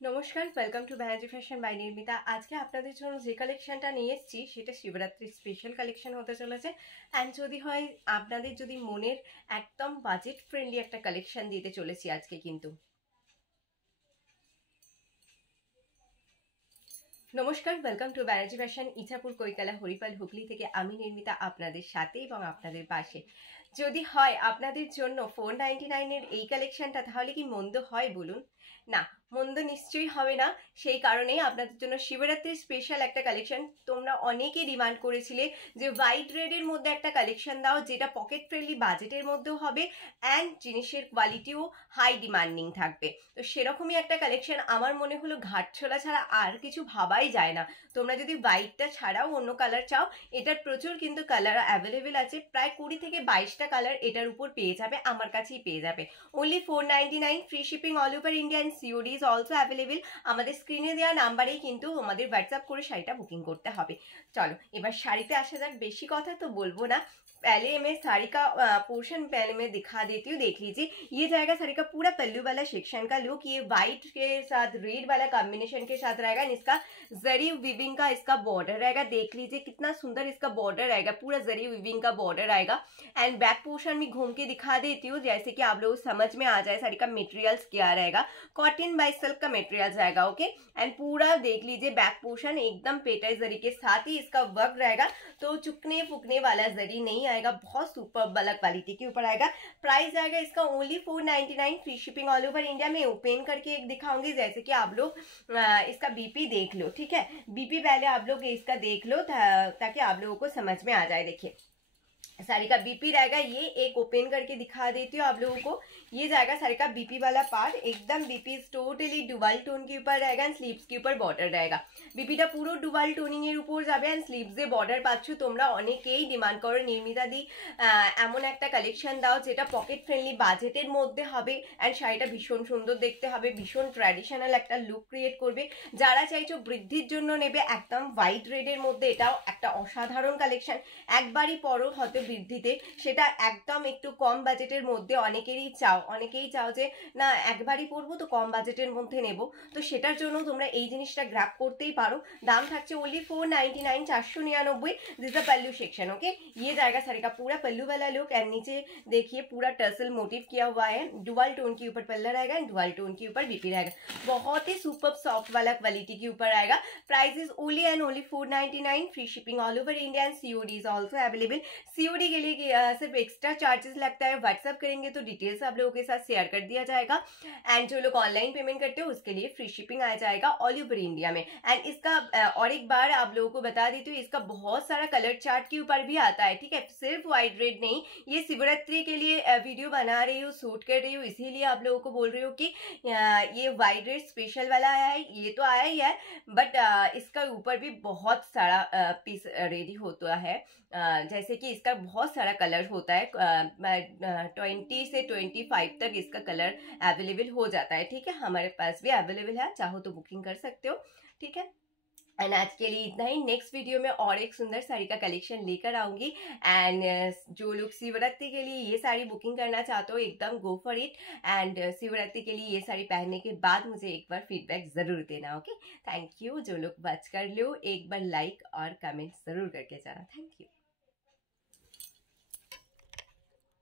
নমস্কার, welcome to Banerjee fashion by Nirmita. আজকে আপনাদের জন্য যে কালেকশনটা নিয়ে এসেছি সেটা শিবরাত্রি স্পেশাল কালেকশন হতে চলেছে। অ্যান্ড যদি হয় আপনাদের যদি মনের একদম বাজেট ফ্রেন্ডলি একটা কালেকশন দিতে চলেছি আজকে কিন্তু। নমস্কার, welcome to Banerjee fashion, Ichapur, Kaikala, Haripal, Hooghly থেকে আমি নির্মিতা আপনাদের সাথে এবং আপনাদের পাশে। যদি হয় আপনাদের জন্য 499-এর এই কালেকশনটা, তাহলে কি মন্দ হয় বলুন? না, মন্দ নিশ্চয়ই হবে না। সেই কারণেই আপনাদের জন্য শিবরাত্রির স্পেশাল একটা কালেকশন। তোমরা অনেকেই ডিমান্ড করেছিলে যে হোয়াইট রেডের মধ্যে একটা কালেকশন দাও যেটা পকেট ফ্রেন্ডলি বাজেটের মধ্যেও হবে অ্যান্ড জিনিসের কোয়ালিটিও হাই ডিমান্ডিং থাকবে। তো সেরকমই একটা কালেকশন আমার মনে হলো ঘাটছোলা ছাড়া আর কিছু ভাবাই যায় না। তোমরা যদি হোয়াইটটা ছাড়াও অন্য কালার চাও, এটার প্রচুর কিন্তু কালার অ্যাভেলেবেল আছে। প্রায় 20 থেকে 22টা কালার এটার উপর পেয়ে যাবে, আমার কাছেই পেয়ে যাবে। Only 499, free shipping all over India and COD is also available. আমাদের স্ক্রিনে দেওয়া নাম্বারেই কিন্তু আমাদের হোয়াটসঅ্যাপ করে শাড়িটা বুকিং করতে হবে। চলো এবার শাড়িতে আসা যাক, বেশি কথা तो बोलबो ना। पहले मैं साड़ी का पोर्शन पहले मैं दिखा देती हूँ, देख लीजिए। ये जाएगा साड़ी का पूरा पल्लू वाला सेक्शन का लुक। ये व्हाइट के साथ रेड वाला कॉम्बिनेशन के साथ रहेगा। इसका जरी विविंग का इसका बॉर्डर रहेगा, देख लीजिए कितना सुंदर इसका बॉर्डर रहेगा, पूरा जरी विविंग का बॉर्डर आएगा। एंड बैक पोर्शन में घूम के दिखा देती हूँ जैसे कि आप लोग समझ में आ जाए साड़ी का मटेरियल्स क्या रहेगा। कॉटन बाय सिल्क का मटेरियल्स आएगा, ओके। एंड पूरा देख लीजिए बैक पोर्शन एकदम पेटाई जरी के साथ ही इसका वर्क रहेगा, तो चुकने फुकने वाला जरी नहीं आएगा, बहुत सुपर वाला क्वालिटी के ऊपर आएगा। प्राइस आएगा इसका only 499, free shipping all over India. में ओपन करके एक दिखाऊंगी जैसे कि आप लोग इसका बीपी देख लो, ठीक है। बीपी पहले आप लोग इसका देख लो ताकि आप लोगों को समझ में आ जाए। देखिए साड़ी का बीपी रहेगा, ये एक ओपन करके दिखा देती हूँ आप लोगों को। ये जाएगा साड़ी का बीपी वाला पार्ट, एकदम बीपी टोटली डुअल टोन के ऊपर रहेगा एंड स्लीव्स के ऊपर बॉर्डर रहेगा। बीपीটা পুরো ডুয়াল টোনিং এর উপর যাবে এন্ড স্লিভসে বর্ডার পাচ্ছ। তোমরা অনেকেই ডিমান্ড করো নির্মিতা দি এমন একটা কালেকশন দাও যেটা পকেট ফ্রেন্ডলি বাজেটের মধ্যে হবে এন্ড শাড়িটা ভীষণ সুন্দর দেখতে হবে, ভীষণ ট্র্যাডিশনাল একটা লুক ক্রিয়েট করবে। যারা চাইছো বৃদ্ধির জন্য নেবে একদম হোয়াইট রেডের মধ্যে, এটাও একটা অসাধারণ কালেকশন। একবারই পরো হয়তো বৃদ্ধিতে, সেটা একদম একটু কম বাজেটের মধ্যে অনেকেই চাও যে না একবারই পরবো তো কম বাজেটের মধ্যে নেব, তো সেটার জন্য তোমরা এই জিনিসটা গ্র্যাব করতেই পারো। দাম থাকছে only 499, 499। This the pallu section, okay. ये जाएगा साड़ी का पूरा पल्लू वाला लुक एंड नीचे देखिए पूरा टर्सल मोटिव किया हुआ है, डुअल टोन के ऊपर पल्ला रहेगा एंड डुअल टोन के ऊपर बीपी रहेगा। बहुत ही सुपर सॉफ्ट वाला क्वालिटी के ऊपर आएगा। Price is only and only 499, free shipping all over India and COD is also available. COD के लिए सिर्फ एक्स्ट्रा चार्जेस लगता है, व्हाट्सअप करेंगे तो डिटेल्स आप लोगों के साथ शेयर कर दिया जाएगा। एंड जो लोग ऑनलाइन पेमेंट करते हो उसके लिए फ्री शिपिंग आ जाएगा ऑल ओवर इंडिया में। एंड इसका और एक बार आप लोगों को बता देती हूँ, इसका बहुत सारा कलर चार्ट के ऊपर भी आता है, ठीक है। सिर्फ व्हाइट रेड नहीं, ये शिवरात्रि के लिए वीडियो बना रही हूँ, शूट कर रही हूँ, इसीलिए आप लोगों को बोल रही हूँ कि ये व्हाइट रेड स्पेशल वाला आया है। ये तो आया ही है बट इसका ऊपर भी बहुत सारा पीस रेडी होता है। जैसे कि इसका बहुत सारा कलर होता है, 20 से 25 तक इसका कलर अवेलेबल हो जाता है, ठीक है। हमारे पास भी अवेलेबल है, चाहो तो बुकिंग कर सकते हो, ठीक है। एंड आज के लिए इतना ही। नेक्स्ट वीडियो में और एक सुंदर साड़ी का कलेक्शन लेकर आऊंगी। एंड जो लोग शिवरात्रि के लिए ये साड़ी बुकिंग करना चाहते हो एकदम go for it. And Shivratri के लिए ये साड़ी पहनने के बाद मुझे एक बार फीडबैक जरूर देना, ओके। Thank you. जो लोग वॉच कर लो एक बार लाइक और कमेंट जरूर करके जाना, थैंक यू।